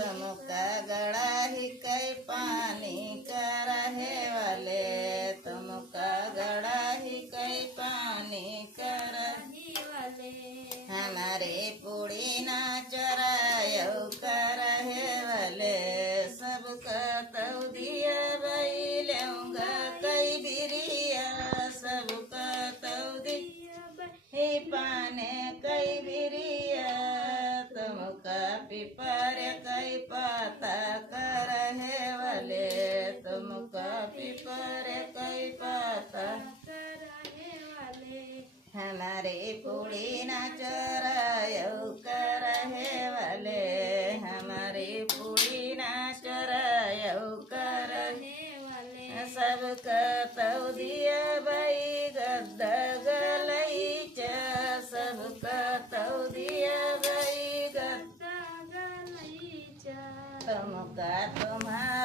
तुमका गड़ा ही कई पानी कर रहे वाले तुमका गड़ा ही कई पानी कर हमारे पूड़ी ना चरायो कर रहे वाले सबका तौ दिया भाई लेऊंगा कई बिरिया सबका तौ दिया ही पाने कई बिरिया तुमका पिपर कई पाता कर रहे वाले तुमका पिपर कई पाता हमारे पूड़ी ना चरायो कर रहे वाले हमारे पूड़ी ना चरायो कर सबका तौ दिया भाई गद्दा गलईच सबका तौ दिया भाई गद्दा गलईच तुमका तुम्हारा